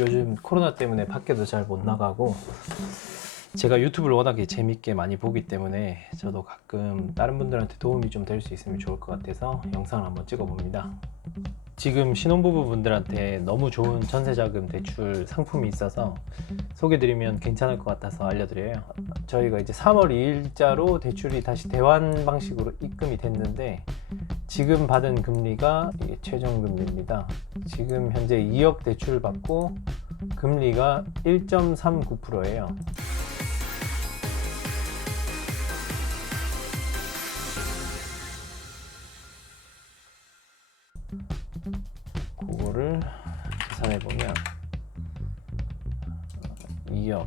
요즘 코로나 때문에 밖에도 잘 못 나가고 제가 유튜브를 워낙에 재밌게 많이 보기 때문에 저도 가끔 다른 분들한테 도움이 좀 될 수 있으면 좋을 것 같아서 영상을 한번 찍어 봅니다. 지금 신혼부부 분들한테 너무 좋은 전세자금 대출 상품이 있어서 소개드리면 괜찮을 것 같아서 알려드려요. 저희가 이제 3월 2일자로 대출이 다시 대환 방식으로 입금이 됐는데 지금 받은 금리가 이게 최종 금리입니다. 지금 현재 2억 대출 받고 금리가 1.39%예요. 그거를 계산해 보면 2억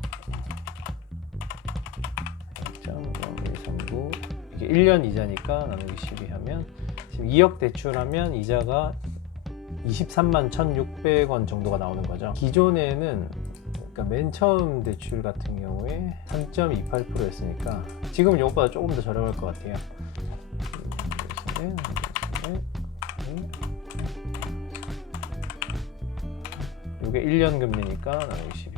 1.0139 이게 1년 이자니까 나누기 12 하면 지금 2억 대출하면 이자가 23만 1,600원 정도가 나오는 거죠. 기존에는 그러니까 맨 처음 대출 같은 경우에 3.28%였으니까 지금은 이것보다 조금 더 저렴할 것 같아요. 이게 1년 금리니까 나누기 12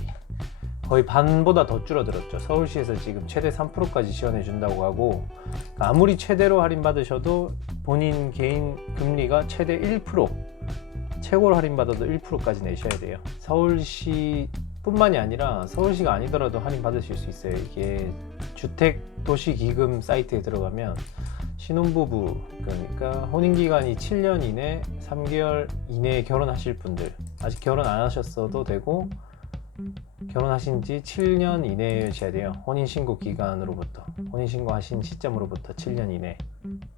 거의 반보다 더 줄어들었죠. 서울시에서 지금 최대 3%까지 지원해 준다고 하고 아무리 최대로 할인 받으셔도 본인 개인 금리가 최대 1% 최고로 할인 받아도 1%까지 내셔야 돼요. 서울시 뿐만이 아니라 서울시가 아니더라도 할인 받으실 수 있어요. 이게 주택도시기금 사이트에 들어가면 신혼부부 그러니까 혼인기간이 7년 이내 3개월 이내에 결혼하실 분들 아직 결혼 안 하셨어도 되고 결혼하신 지 7년 이내여셔야 돼요. 혼인신고 기간으로부터 혼인신고 하신 시점으로부터 7년 이내.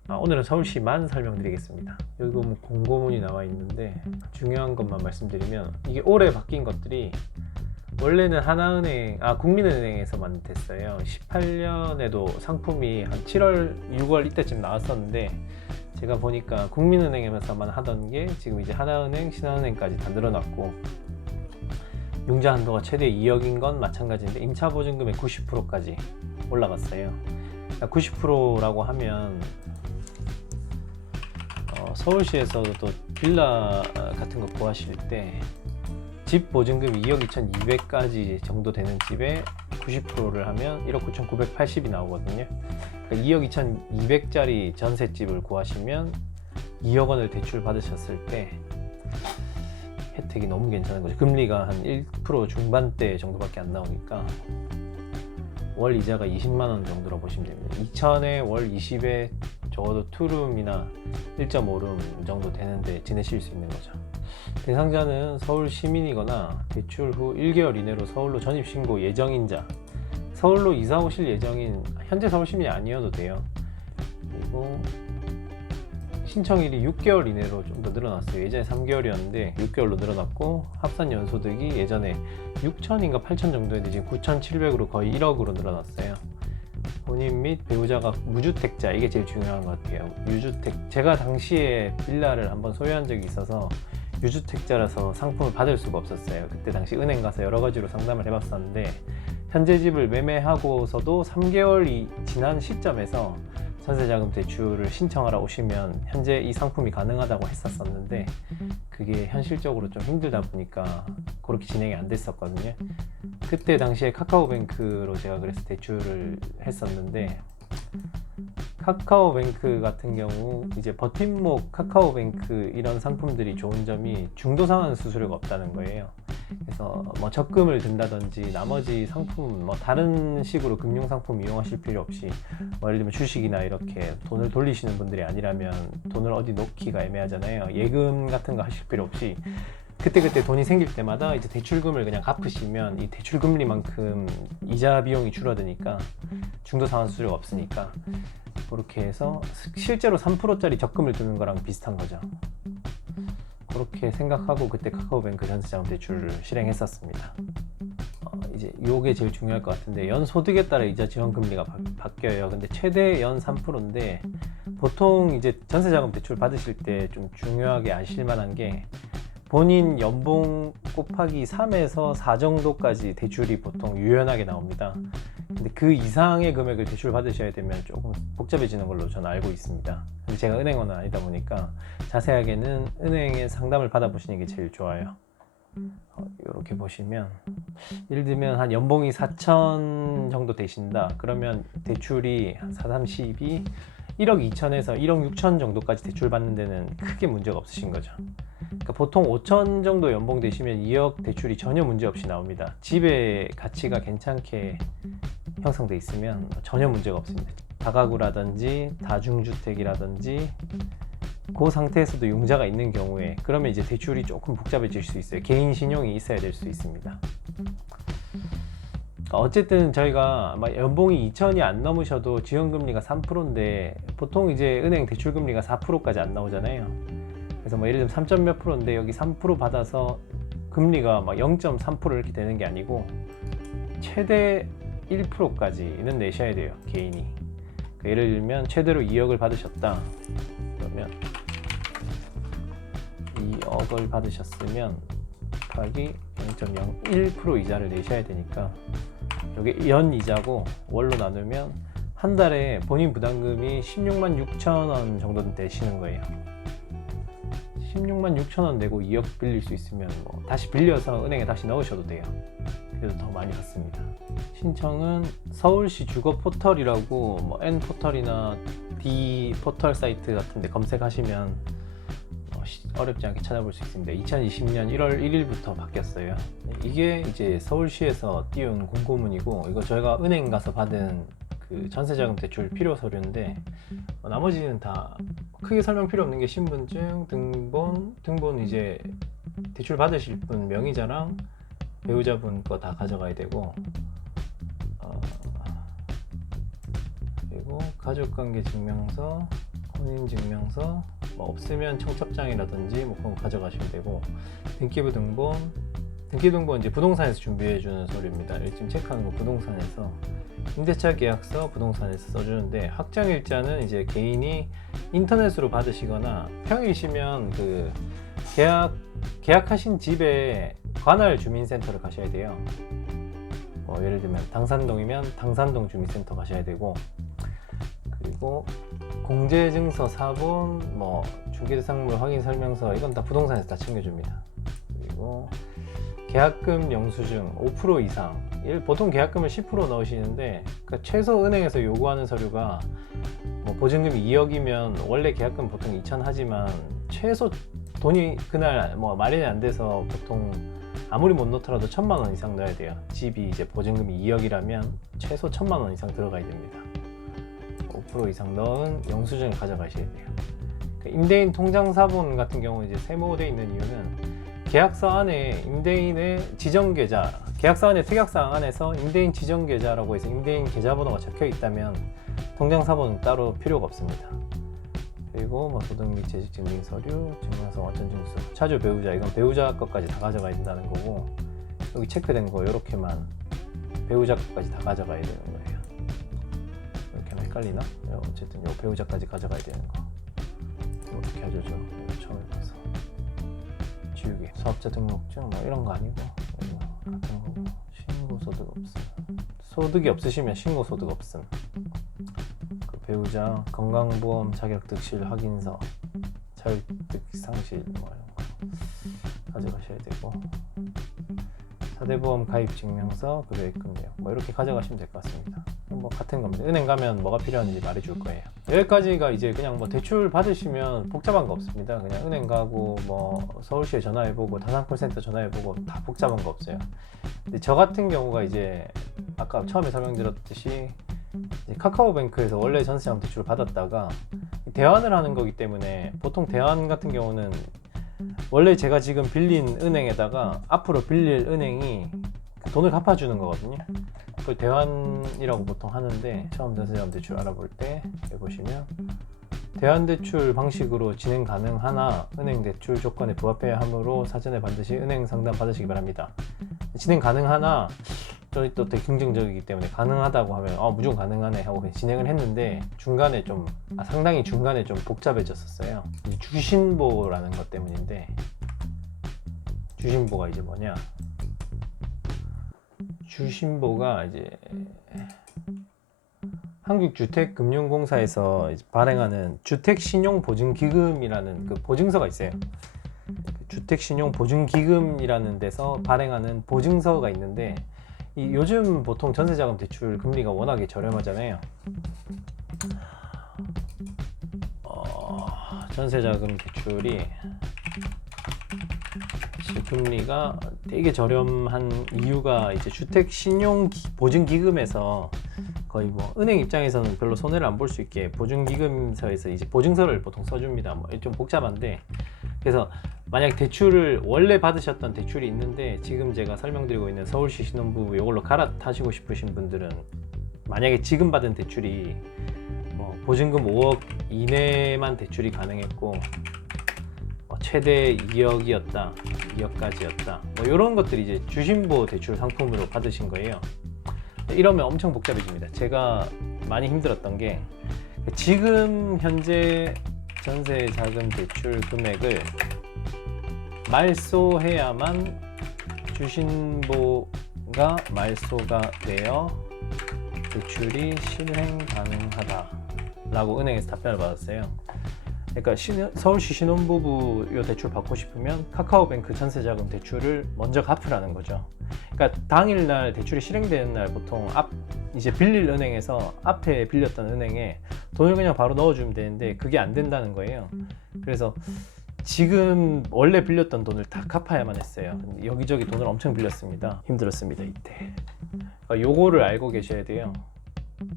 오늘은 서울시만 설명드리겠습니다. 여기 보면 공고문이 나와 있는데 중요한 것만 말씀드리면 이게 올해 바뀐 것들이 원래는 하나은행, 국민은행에서만 됐어요. 18년에도 상품이 한 7월, 6월 이때쯤 나왔었는데 제가 보니까 국민은행에서만 하던 게 지금 이제 하나은행, 신한은행까지 다 늘어났고 융자 한도가 최대 2억인 건 마찬가지인데 임차 보증금의 90%까지 올라갔어요. 90%라고 하면 서울시에서도 또 빌라 같은 거 구하실 때 집 보증금이 2억 2,200까지 정도 되는 집에 90%를 하면 1억 9,980이 나오거든요. 그러니까 2억 2,200짜리 전셋집을 구하시면 2억 원을 대출 받으셨을 때 혜택이 너무 괜찮은 거죠. 금리가 한 1% 중반대 정도밖에 안 나오니까 월 이자가 20만 원 정도로 보시면 됩니다. 2,000에 월 20에 적어도 투룸이나 1.5룸 정도 되는데 지내실 수 있는 거죠. 대상자는 서울 시민이거나 대출 후 1개월 이내로 서울로 전입신고 예정인자, 서울로 이사 오실 예정인 현재 서울 시민이 아니어도 돼요. 그리고 신청일이 6개월 이내로 좀 더 늘어났어요. 예전에 3개월이었는데 6개월로 늘어났고 합산 연소득이 예전에 6천인가 8천 정도였는데 지금 9,700으로 거의 1억으로 늘어났어요. 본인 및 배우자가 무주택자, 이게 제일 중요한 것 같아요. 유주택, 제가 당시에 빌라를 한번 소유한 적이 있어서 유주택자라서 상품을 받을 수가 없었어요. 그때 당시 은행 가서 여러 가지로 상담을 해봤었는데 현재 집을 매매하고서도 3개월이 지난 시점에서 전세자금 대출을 신청하러 오시면 현재 이 상품이 가능하다고 했었는데 그게 현실적으로 좀 힘들다 보니까 그렇게 진행이 안 됐었거든요. 그때 당시에 카카오뱅크로 제가 그래서 대출을 했었는데 카카오뱅크 같은 경우 이제 버팀목 카카오뱅크 이런 상품들이 좋은 점이 중도상환 수수료가 없다는 거예요. 그래서 뭐 적금을 든다든지 나머지 상품 뭐 다른 식으로 금융 상품 이용하실 필요 없이 뭐 예를 들면 주식이나 이렇게 돈을 돌리시는 분들이 아니라면 돈을 어디 놓기가 애매하잖아요. 예금 같은 거 하실 필요 없이 그때그때 돈이 생길 때마다 이제 대출금을 그냥 갚으시면 이 대출금리만큼 이자 비용이 줄어드니까 중도상환 수수료가 없으니까 그렇게 해서 실제로 3%짜리 적금을 드는 거랑 비슷한 거죠. 그렇게 생각하고 그때 카카오뱅크 전세자금 대출을 실행했었습니다. 이제 요게 제일 중요할 것 같은데 연소득에 따라 이자 지원 금리가 바뀌어요. 근데 최대 연 3%인데 보통 이제 전세자금 대출 받으실 때 좀 중요하게 아실 만한 게 본인 연봉 곱하기 3에서 4 정도까지 대출이 보통 유연하게 나옵니다. 근데 그 이상의 금액을 대출 받으셔야 되면 조금 복잡해지는 걸로 저는 알고 있습니다. 근데 제가 은행원은 아니다 보니까 자세하게는 은행에 상담을 받아보시는 게 제일 좋아요. 이렇게 보시면 예를 들면 한 연봉이 4천 정도 되신다 그러면 대출이 한 4, 3, 12 1억 2천에서 1억 6천 정도까지 대출 받는 데는 크게 문제가 없으신 거죠. 그러니까 보통 5천 정도 연봉 되시면 2억 대출이 전혀 문제 없이 나옵니다. 집의 가치가 괜찮게 형성돼 있으면 전혀 문제가 없습니다. 다가구라든지 다중주택이라든지 그 상태에서도 융자가 있는 경우에 그러면 이제 대출이 조금 복잡해질 수 있어요. 개인 신용이 있어야 될 수 있습니다. 어쨌든 저희가 연봉이 2천이 안 넘으셔도 지원금리가 3%인데 보통 이제 은행 대출금리가 4%까지 안 나오잖아요. 그래서 예를 들면 3점 몇 프로인데 여기 3% 받아서 금리가 0.3% 이렇게 되는 게 아니고 최대 1%까지는 내셔야 돼요, 개인이. 예를 들면 최대로 2억을 받으셨다 그러면 2억을 받으셨으면 곱하기 0.01% 이자를 내셔야 되니까 여기 연 이자고 월로 나누면 한 달에 본인 부담금이 16만 6천 원 정도 되시는 거예요. 16만 6천 원 내고 2억 빌릴 수 있으면 다시 빌려서 은행에 다시 넣으셔도 돼요. 그래도 더 많이 받습니다. 신청은 서울시 주거 포털이라고 N 포털이나 D 포털 사이트 같은 데 검색하시면 어렵지 않게 찾아볼 수 있습니다. 2020년 1월 1일부터 바뀌었어요. 이게 이제 서울시에서 띄운 공고문이고 이거 저희가 은행 가서 받은 그 전세자금 대출 필요 서류인데 나머지는 다 크게 설명 필요 없는 게 신분증, 등본 이제 대출 받으실 분 명의자랑 배우자분 거 다 가져가야 되고 그리고 가족관계 증명서, 혼인증명서 없으면 청첩장이라든지 그런 거 가져가시면 되고 등기부등본 이제 부동산에서 준비해 주는 서류입니다. 지금 체크하는 거 부동산에서 임대차 계약서 부동산에서 써주는데 확정일자는 이제 개인이 인터넷으로 받으시거나 평일이시면 그 계약하신 집에 관할 주민센터를 가셔야 돼요. 예를 들면 당산동이면 당산동 주민센터 가셔야 되고 그리고 공제증서 사본, 중개대상물 확인 설명서 이건 다 부동산에서 다 챙겨줍니다. 그리고 계약금 영수증 5% 이상, 보통 계약금을 10% 넣으시는데 최소 은행에서 요구하는 서류가 보증금이 2억이면 원래 계약금 보통 2천 하지만 최소 돈이 그날 마련이 안 돼서 보통 아무리 못 넣더라도 1,000만 원 이상 넣어야 돼요. 집이 이제 보증금이 2억이라면 최소 1,000만 원 이상 들어가야 됩니다. 5% 이상 넣은 영수증을 가져가셔야 돼요. 임대인 통장사본 같은 경우는 이제 세모되어 있는 이유는 계약서 안에 임대인의 지정계좌, 계약서 안에 특약사항 안에서 임대인 지정계좌라고 해서 임대인 계좌번호가 적혀 있다면 통장사본은 따로 필요가 없습니다. 그리고 소득 및 재직증빙 서류, 증명서, 원천징수, 차주 배우자, 이건 배우자 것까지 다 가져가야 된다는 거고 여기 체크된 거 이렇게만 배우자 것까지 다 가져가야 되는 거예요. 이렇게 헷갈리나? 어쨌든 요 배우자까지 가져가야 되는 거 어떻게 하죠? 이거 처음 해봐서 지우개, 사업자 등록증 이런 거 아니고 같은 거고 신고소득 없음, 소득이 없으시면 신고소득 없음, 그 배우자 건강보험 자격득실 확인서, 자격득 상실 이런 거 가져가셔야 되고 사대보험 가입 증명서, 급여입금 내용 이렇게 가져가시면 될 것 같습니다. 같은 겁니다. 은행 가면 뭐가 필요한지 말해줄 거예요. 여기까지가 이제 그냥 대출 받으시면 복잡한 거 없습니다. 그냥 은행 가고 서울시에 전화해보고 다산콜센터 전화해보고 다 복잡한 거 없어요. 근데 저 같은 경우가 이제 아까 처음에 설명드렸듯이 이제 카카오뱅크에서 원래 전세자금 대출을 받았다가 대환을 하는 거기 때문에 보통 대환 같은 경우는 원래 제가 지금 빌린 은행에다가 앞으로 빌릴 은행이 돈을 갚아주는 거거든요. 그걸 대환이라고 보통 하는데 처음 전세자금 대출 알아볼 때 여기 보시면 대환 대출 방식으로 진행 가능하나 은행 대출 조건에 부합해야 하므로 사전에 반드시 은행 상담 받으시기 바랍니다. 진행 가능하나 저희 또 되게 긍정적이기 때문에 가능하다고 하면 무조건 가능하네 하고 그냥 진행을 했는데 중간에 좀 상당히 중간에 좀 복잡해졌었어요. 주신보라는 것 때문인데 주신보가 이제 뭐냐, 주신보가 이제 한국주택금융공사에서 발행하는 주택신용보증기금이라는 그 보증서가 있어요. 주택신용보증기금이라는 데서 발행하는 보증서가 있는데, 요즘 보통 전세자금 대출 금리가 워낙에 저렴하잖아요. 전세자금 대출이 금리가 되게 저렴한 이유가 이제 주택신용보증기금에서 거의 뭐 은행 입장에서는 별로 손해를 안 볼 수 있게 보증기금서에서 이제 보증서를 보통 써줍니다. 뭐 좀 복잡한데, 그래서 만약 대출을 원래 받으셨던 대출이 있는데 지금 제가 설명드리고 있는 서울시 신혼부부 이걸로 갈아타시고 싶으신 분들은, 만약에 지금 받은 대출이 뭐 보증금 5억 이내만 대출이 가능했고 최대 2억이었다, 2억까지였다, 뭐 이런 것들이 이제 주신보 대출 상품으로 받으신 거예요. 이러면 엄청 복잡해집니다. 제가 많이 힘들었던 게, 지금 현재 전세 자금 대출 금액을 말소해야만 주신보가 말소가 되어 대출이 실행 가능하다라고 은행에서 답변을 받았어요. 그러니까 서울시 신혼부부 요 대출 받고 싶으면 카카오뱅크 전세자금 대출을 먼저 갚으라는 거죠. 그러니까 당일날 대출이 실행되는 날 보통 이제 빌릴 은행에서 앞에 빌렸던 은행에 돈을 그냥 바로 넣어주면 되는데 그게 안 된다는 거예요. 그래서 지금 원래 빌렸던 돈을 다 갚아야만 했어요. 여기저기 돈을 엄청 빌렸습니다. 힘들었습니다 이때. 그러니까 요거를 알고 계셔야 돼요.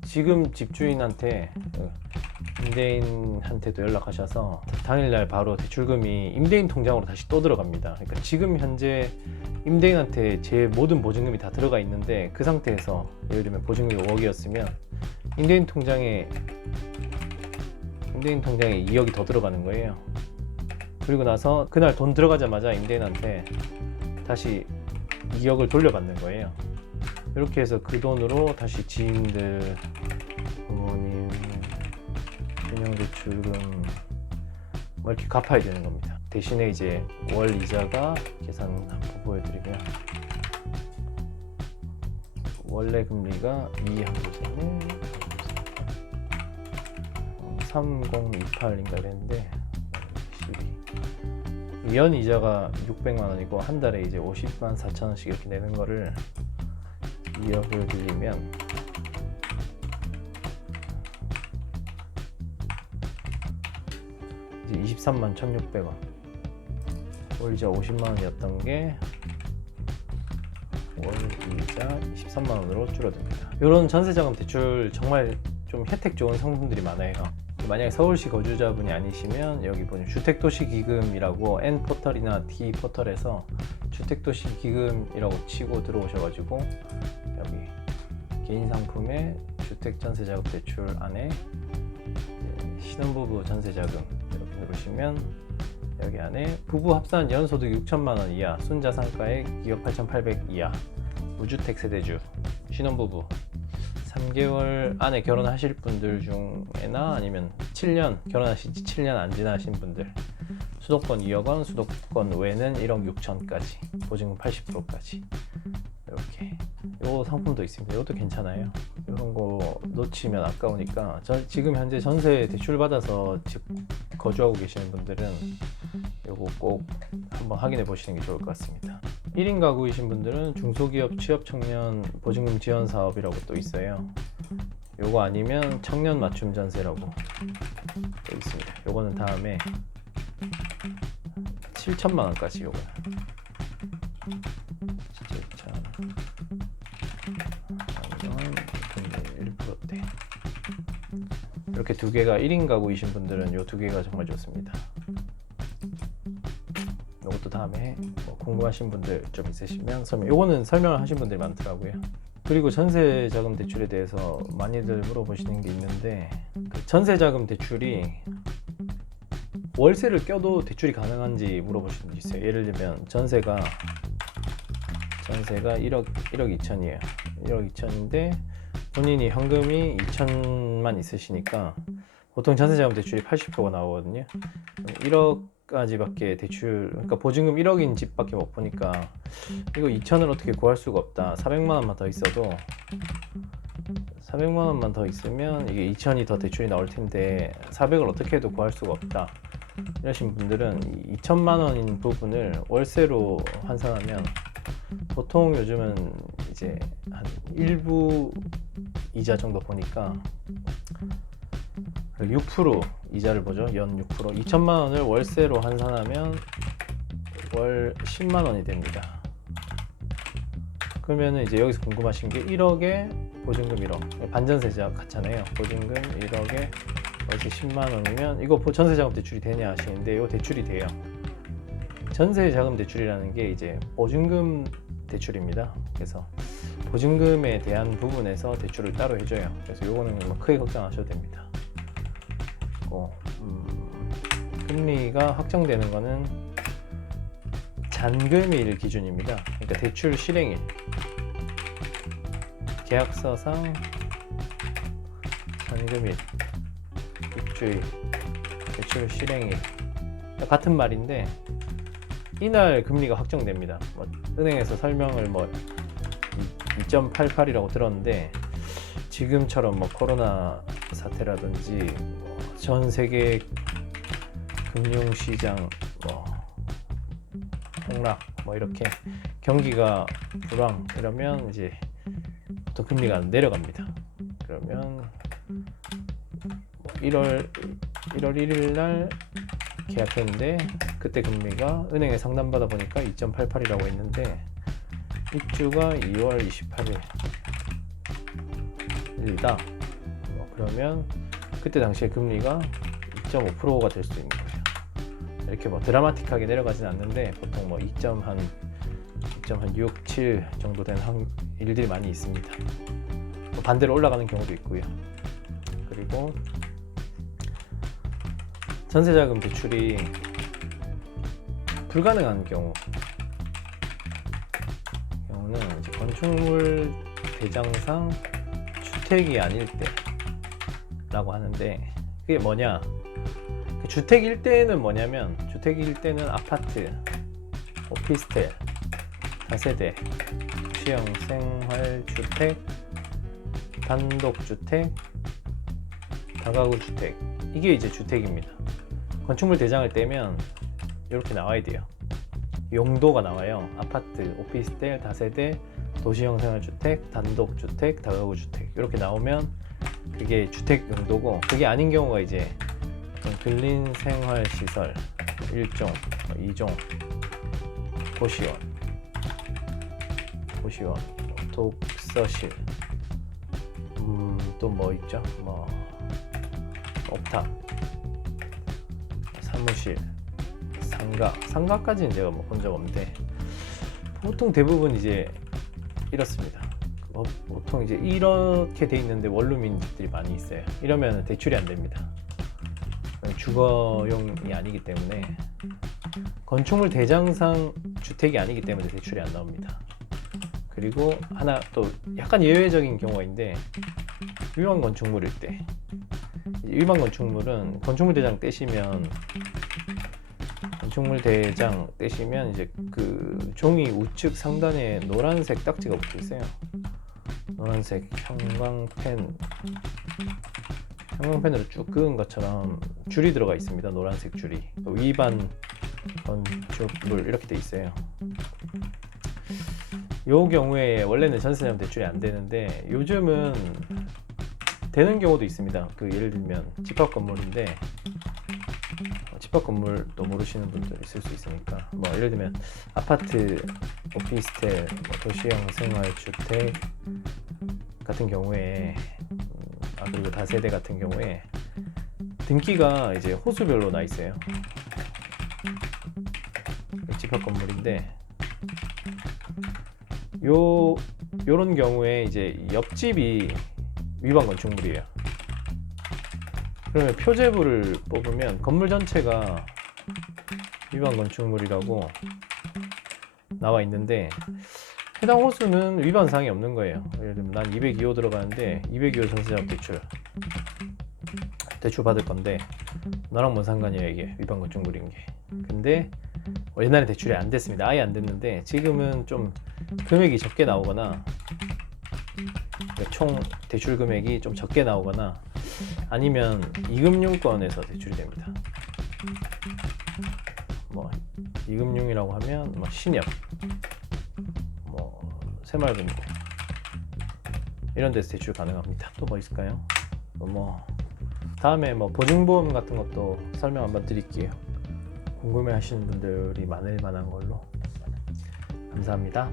지금 집주인한테, 임대인한테도 연락하셔서 당일날 바로 대출금이 임대인 통장으로 다시 또 들어갑니다. 그러니까 지금 현재 임대인한테 제 모든 보증금이 다 들어가 있는데, 그 상태에서 예를 들면 보증금이 5억이었으면 임대인 통장에 2억이 더 들어가는 거예요. 그리고 나서 그날 돈 들어가자마자 임대인한테 다시 2억을 돌려받는 거예요. 이렇게 해서 그 돈으로 다시 지인들, 부모님, 신용대출금 뭐 이렇게 갚아야 되는 겁니다. 대신에 이제 월 이자가 계산 한번 보여드리면, 원래 금리가 3028인가 되는데, 연 이자가 600만 원이고 한 달에 이제 50만 4천 원씩 이렇게 내는 거를 2억을 빌리면 이제 23만 1,600원, 월 이자 50만 원이었던 게 월 이자 23만 원으로 줄어듭니다. 이런 전세자금 대출 정말 좀 혜택 좋은 상품들이 많아요. 만약에 서울시 거주자분이 아니시면 여기 보면 주택도시기금이라고 N포털이나 D포털에서 주택도시기금이라고 치고 들어오셔가지고 여기 개인상품의 주택전세자금 대출 안에 신혼부부 전세자금 이렇게 누르시면 여기 안에 부부 합산 연소득 6천만 원 이하, 순자산가액 2억 8,800 이하, 무주택 세대주, 신혼부부 3개월 안에 결혼하실 분들 중에나 아니면 7년 결혼하신 지 7년 안 지나신 분들, 수도권 2억 원, 수도권 외는 1억 6천까지, 보증금 80%까지 이렇게 요 상품도 있습니다. 이것도 괜찮아요. 이런 거 놓치면 아까우니까 지금 현재 전세 대출 받아서 집 거주하고 계시는 분들은 요거 꼭 한번 확인해 보시는 게 좋을 것 같습니다. 1인 가구이신 분들은 중소기업 취업청년 보증금 지원 사업이라고 또 있어요. 요거 아니면 청년 맞춤 전세라고 또 있습니다. 요거는 다음에 7천만 원까지, 요거는 7천만 원, 1%대. 이렇게 두 개가 1인 가구이신 분들은 요 두 개가 정말 좋습니다. 이것도 다음에 뭐 궁금하신 분들 좀 있으시면 요거는 설명을 하신 분들이 많더라고요. 그리고 전세자금 대출에 대해서 많이들 물어보시는 게 있는데, 그 전세자금 대출이 월세를 껴도 대출이 가능한지 물어보시는 분 있어요. 예를 들면 전세가 1억 2천이에요. 1억 2천인데 본인이 현금이 2천만 있으시니까 보통 전세자금 대출이 80%가 나오거든요. 1억까지밖에 대출, 그러니까 보증금 1억인 집밖에 못 보니까 이거 2천을 어떻게 구할 수가 없다. 400만 원만 더 있어도, 400만 원만 더 있으면 이게 2천이 더 대출이 나올 텐데 400을 어떻게 해도 구할 수가 없다. 이러신 분들은 2천만 원인 부분을 월세로 환산하면 보통 요즘은 이제 한 일부 이자 정도 보니까 6% 이자를 보죠. 연 6%. 2천만 원을 월세로 환산하면 월 10만 원이 됩니다. 그러면 이제 여기서 궁금하신 게 1억에 보증금 1억, 반전세자 같잖아요. 보증금 1억에 월세 10만 원이면 이거 전세자금 대출이 되냐 하시는데 이거 대출이 돼요. 전세자금 대출이라는 게 이제 보증금 대출입니다. 그래서 보증금에 대한 부분에서 대출을 따로 해줘요. 그래서 요거는 뭐 크게 걱정하셔도 됩니다. 금리가 확정되는 거는 잔금일 기준입니다. 그러니까 대출 실행일, 계약서상 잔금일, 입주일, 대출 실행일 같은 말인데 이날 금리가 확정됩니다. 뭐 은행에서 설명을 뭐 2.88이라고 들었는데 지금처럼 뭐 코로나 사태라든지 뭐 전 세계 금융시장 뭐 폭락 뭐 이렇게 경기가 불황 이러면 이제 또 금리가 내려갑니다. 그러면 1월 1일 날 계약했는데 그때 금리가 은행에 상담받아 보니까 2.88이라고 했는데 입주가 2월 28일 일다. 그러면 그때 당시에 금리가 2.5%가 될 수도 있는 거예요. 이렇게 뭐 드라마틱하게 내려가진 않는데 보통 뭐 2.6, 7 정도 된 일들이 많이 있습니다. 뭐 반대로 올라가는 경우도 있고요. 그리고 전세자금 대출이 불가능한 경우는 이제 건축물 대장상 주택이 아닐 때라고 하는데 그게 뭐냐? 주택일 때는 뭐냐면 주택일 때는 아파트, 오피스텔, 다세대, 도시형 생활주택, 단독주택, 다가구주택 이게 이제 주택입니다. 건축물 대장을 떼면 이렇게 나와야 돼요. 용도가 나와요. 아파트, 오피스텔, 다세대, 도시형 생활주택, 단독주택, 다가구주택 이렇게 나오면 그게 주택 용도고 그게 아닌 경우가 이제 근린생활시설 1종, 2종, 고시원, 독서실, 또 뭐 있죠? 뭐 옥탑, 사무실, 상가까지는 제가 뭐 본 적 없는데 보통 대부분 이제 이렇습니다. 보통 이제 이렇게 돼 있는데 원룸인 집들이 많이 있어요. 이러면 대출이 안 됩니다. 주거용이 아니기 때문에 건축물 대장상 주택이 아니기 때문에 대출이 안 나옵니다. 그리고 하나 또 약간 예외적인 경우가 있는데 위반 건축물일 때 위반 건축물은 건축물 대장 떼시면 이제 그 종이 우측 상단에 노란색 딱지가 붙어 있어요. 노란색 형광펜으로 쭉 그은 것처럼 줄이 들어가 있습니다. 노란색 줄이 위반 건축물 이렇게 돼 있어요. 요 경우에 원래는 전세자금 대출이 안 되는데 요즘은 되는 경우도 있습니다. 그 예를 들면 집합 건물인데 집합 건물도 모르시는 분들 있을 수 있으니까 뭐 예를 들면 아파트, 오피스텔, 뭐 도시형 생활주택 같은 경우에 그리고 다세대 같은 경우에 등기가 이제 호수별로 나 있어요. 집합 건물인데 요런 경우에 이제 옆집이 위반 건축물이에요. 그러면 표제부를 뽑으면 건물 전체가 위반 건축물이라고 나와 있는데 해당 호수는 위반 사항이 없는 거예요. 예를 들면 난 202호 들어가는데 202호 전세자금 대출 받을 건데 너랑 뭔 상관이야 이게 위반 건축물인 게. 근데 옛날에 대출이 안 됐습니다. 아예 안 됐는데 지금은 좀 금액이 적게 나오거나 총 대출 금액이 좀 적게 나오거나 아니면 이금융권에서 대출이 됩니다. 뭐 이금융이라고 하면 뭐 신협, 뭐 새마을금고 이런 데서 대출 가능합니다. 또 뭐 있을까요? 뭐 다음에 뭐 보증보험 같은 것도 설명 한번 드릴게요. 궁금해 하시는 분들이 많을 만한 걸로. 감사합니다.